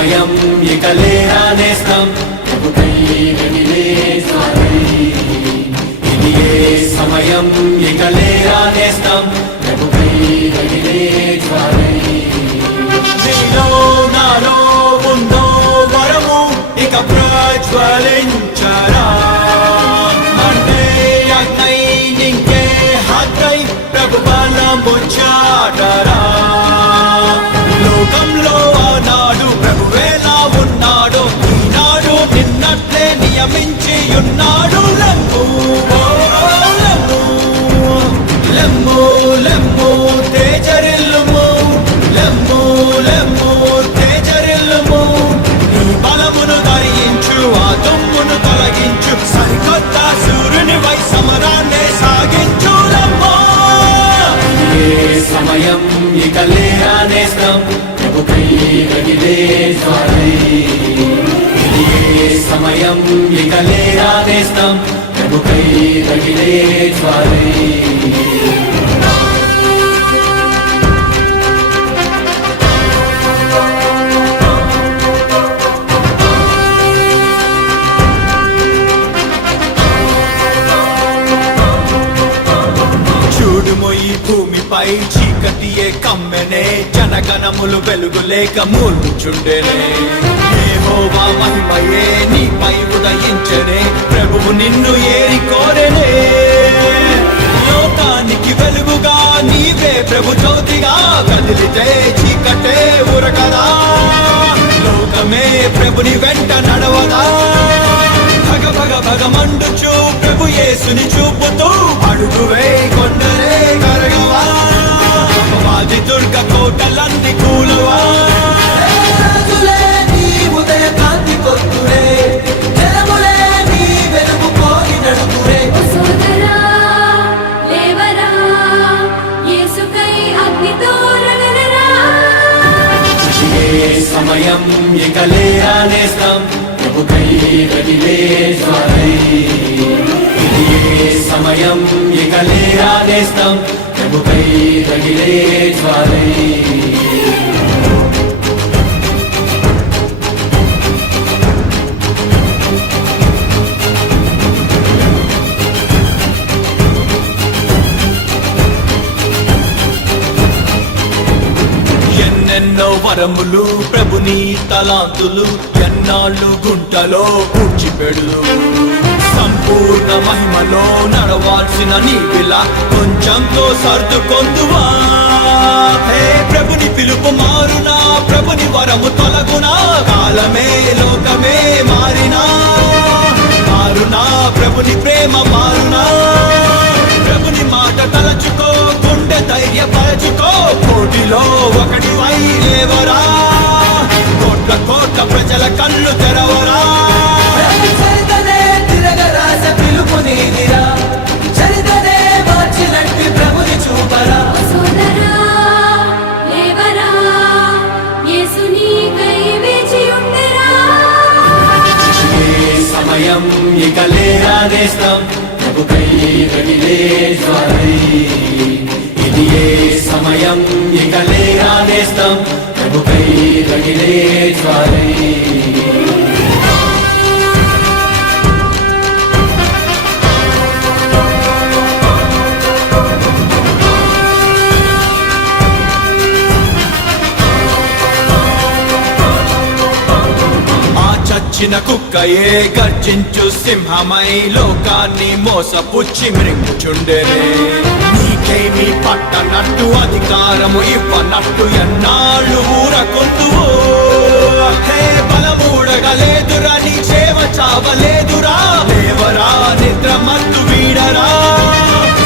సమయం ఇక లేరానేస్తాం ఇది ఏ సమయం ఇక లేరానేస్తాం నీలో నాలో ఉందో వరము ఇక ప్రజ్వలించరా. అంటే అన్నై నింకే హత్తై ప్రభు బలం వచ్చాడరా సమయం ఇక లేరా నేస్తం ప్రభుకై రగిలే స్వారీ. సమయం ఇక లేరా ప్రభుకై రగిలే స్వారీ. వెలుగు లేక మూర్చుండెనే యెహోవా మహిమయే నీపై ఉదయించనే. ప్రభువు నిన్ను ఏరి కోరనే. లోకానికి వెలుగుగా నీవే ప్రభు జ్యోతిగా. కదిలితే చీకటే ఉరకదా లోకమే ప్రభుని వెంట నడవదా. భగ భగ భగ మండుచు ప్రభు యేసుని చూపుతూ అడుగువే కొండలే కరగవా. మాది దుర్గ కోటలన్నీ సమయం ఇక లేరానేస్తాం ప్రభుకై రగిలే సమయం ఇక లేరానేస్తాం ప్రభుకై రగిలే వరములు ప్రభుని తలాంతులు ఎన్నాళ్ళు గుంటలో పూడ్చిపెడు సంపూర్ణ మహిమలో నడవాల్సిన నీవిలా కొంచెంతో సర్దుకొందువా. హే ప్రభుని పిలుపు మారునా ప్రభుని వరము తొలగునా కాలమే లోకమే మారినా. మారునా ప్రభుని ప్రేమ మారునా. ప్రభుని మాట తలచుకో గుండె ధైర్యపరచుకో కోటి కళ్ళు తెరవరా. ప్రతి చరితనే తిరగరాస పిలుపు నీదిరా. చరితనే మార్చినట్టు ప్రభుని చూపరా. ఓ సోదరా లేవరా? యేసునికై వేచి ఉండరా. ఏ సమయం ఇక లేరా నేస్తం ప్రభుకై స్వారీ సమయం ఇక లేరానేస్తాం ప్రభుపై రగిలే జ్వాలై. ఆ చచ్చిన కుక్కయే గర్జించు సింహమై లోకాన్ని మోసపుచ్చి మృంగుచుండెనే నీకేమి పట్టనట్టు అధికారము ఇవ్వనట్టు ఎన్నాళ్ళు ఊరకొందువో. హే బలమూడగలేదురా నీ చేవ చావలేదురా. దేవరా నిద్ర మత్తు వీడరా.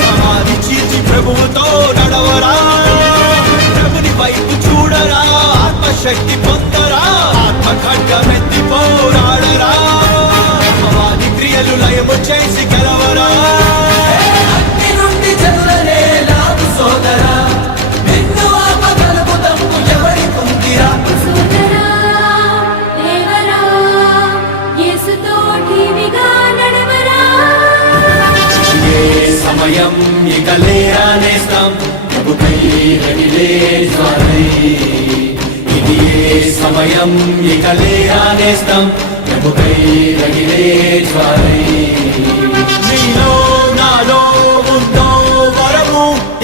సమాధి చీల్చి ప్రభువుతో నడవరా. ప్రభుని వైపు చూడరా ఆత్మశక్తి పొందరా. సమయం ఇక లేరానేస్తాం ఇది ఏ సమయం ఇక లేరానేస్తాం ప్రభుకై రగిలే జ్వాలై.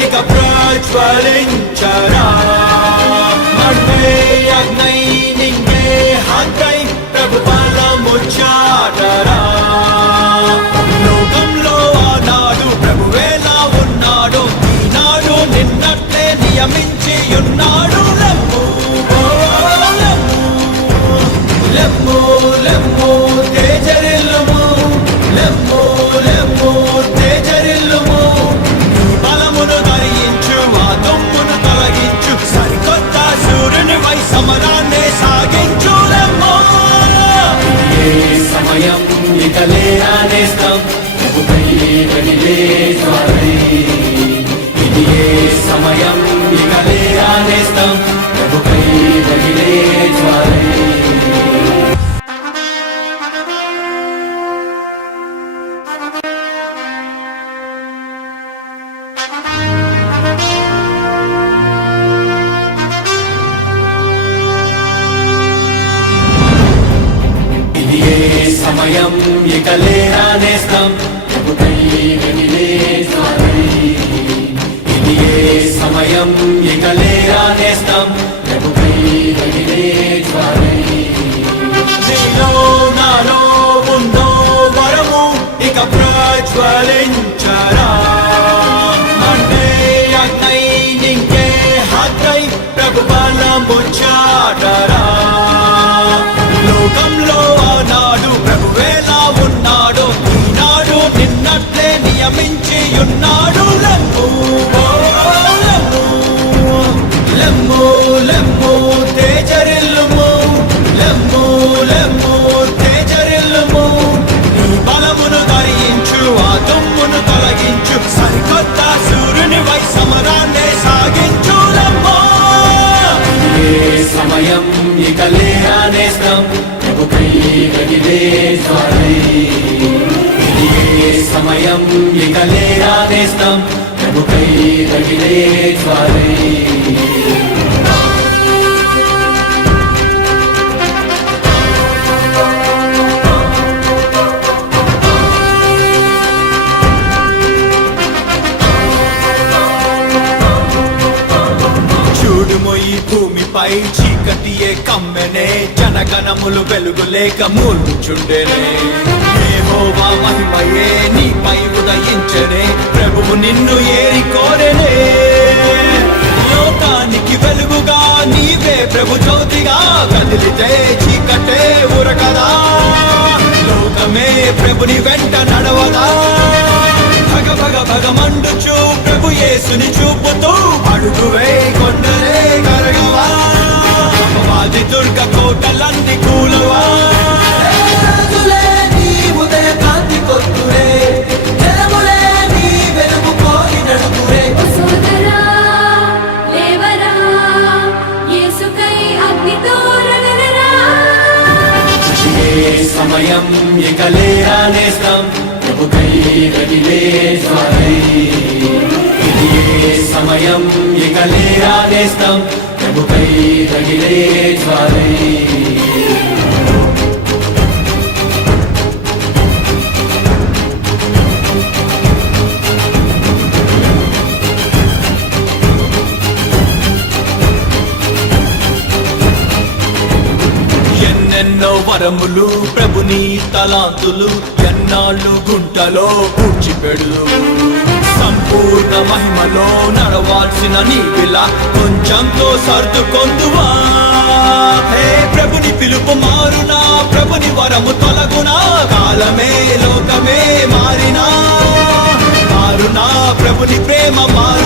ఇక ప్రజ్వలించరా. అగ్నై ఇక లేరానేస్తాం ప్రభుకై ఏ సమయం? ఇక లేరానేస్తాం నీలో నాలో ఉందో వరము ఇక ప్రజ్వలించరా. మండే అగ్నై నింకే హగ్గై ప్రభు బలం చాటరా రగిలే జ్వాలై ఇది సమయం ఇక లేరానేస్తాం ప్రభుకై రగిలే జ్వాలై చూడుము ఈ భూమిపై చీకటియే కమ్మెనే. జనగణములు వెలుగులేక మూల్చుండెనే యెహోవా మహిమయే నీపై ఉదయించనే. ప్రభువు నిన్ను ఏరి కోరనే లోకానికి వెలుగుగా నీవే ప్రభు జ్యోతిగా కదిలితే చీకటే ఉరకదా లోకమే ప్రభుని వెంట నడవదా. భగ భగ భగ మండుచు ప్రభు యేసుని చూపుతూ అడుగువే. సమయం ఇక లేరానేస్తాం ప్రభుకై రగిలే జ్వాలై. ఇది సమయం ఇక లేరానేస్తాం ప్రభుకై రగిలే జ్వరై వరములు ప్రభుని తలాంతులు ఎన్నాళ్ళు గుంటలో పూడ్చిపెడు సంపూర్ణ మహిమలో నడవాల్సిన నీవిలా కొంచెంతో సర్దుకొందువా. హే ప్రభుని పిలుపు మారునా ప్రభుని వరము తొలగునా కాలమే లోకమే మారినా. మారునా ప్రభుని ప్రేమ మారు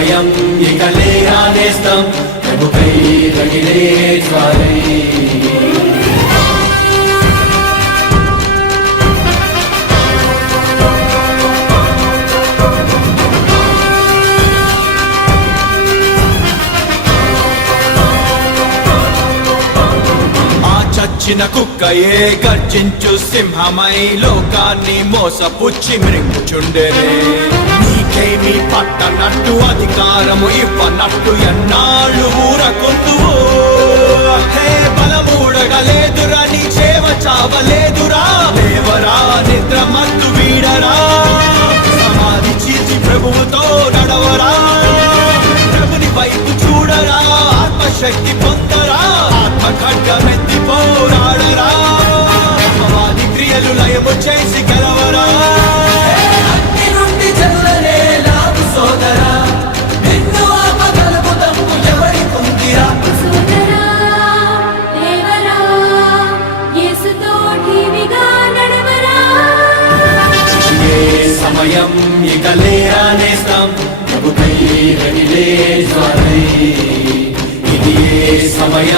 సమయం ఇక లేరా ప్రభుకై రగిలే జ్వాలై ఆ చచ్చిన కుక్కయే గర్జించు సింహమై లోకాన్ని మోసపుచ్చి మృంగుచుండెనే చేమి పట్టనట్టు అధికారము ఇవ్వనట్టు ఎన్నాళ్ళు ఊరకుందువో. హే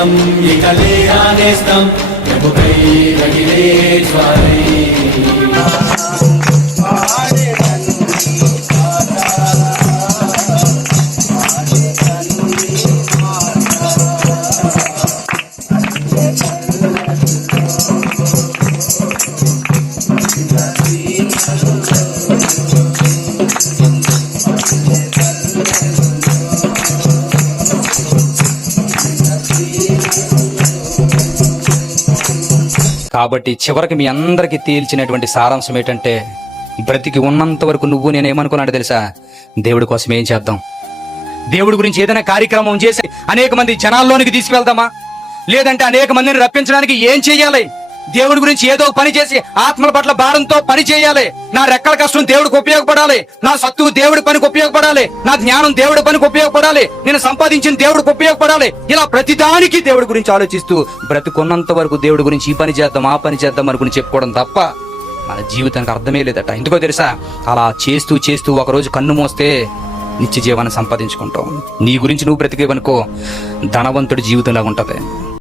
సమయం ఇక లేరా నేస్తం ప్రభుకై రగిలే జ్వాలై కాబట్టి చివరికి మీ అందరికి తేల్చినటువంటి సారాంశం ఏంటంటే బ్రతికి ఉన్నంత వరకు నువ్వు నేను ఏమనుకున్నాడు తెలుసా? దేవుడి కోసం ఏం చేద్దాం? దేవుడి గురించి ఏదైనా కార్యక్రమం చేసి అనేక మంది జనాల్లోనికి తీసుకువెళ్దామా? లేదంటే అనేక మందిని రప్పించడానికి ఏం చేయాలి? దేవుడి గురించి ఏదో పని చేసి ఆత్మల పట్ల భారంతో పని చేయాలి. నా రెక్కల కష్టం దేవుడికి ఉపయోగపడాలి. నా సత్తువు దేవుడి పనికి ఉపయోగపడాలి. నా జ్ఞానం దేవుడి పనికి ఉపయోగపడాలి. నేను సంపాదించిన దేవుడికి ఉపయోగపడాలి. ఇలా ప్రతిదానికి దేవుడి గురించి ఆలోచిస్తూ బ్రతుకున్నంత వరకు దేవుడి గురించి ఈ పని చేద్దాం ఆ పని చేద్దాం అనుకుని చెప్పుకోవడం తప్ప మన జీవితానికి అర్థమే లేదట. ఎందుకో తెలుసా? అలా చేస్తూ చేస్తూ ఒకరోజు కన్ను మోస్తే నిత్య జీవాన్ని సంపాదించుకుంటాం. నీ గురించి నువ్వు బ్రతికేవనుకో ధనవంతుడి జీవితంలాగా ఉంటుంది.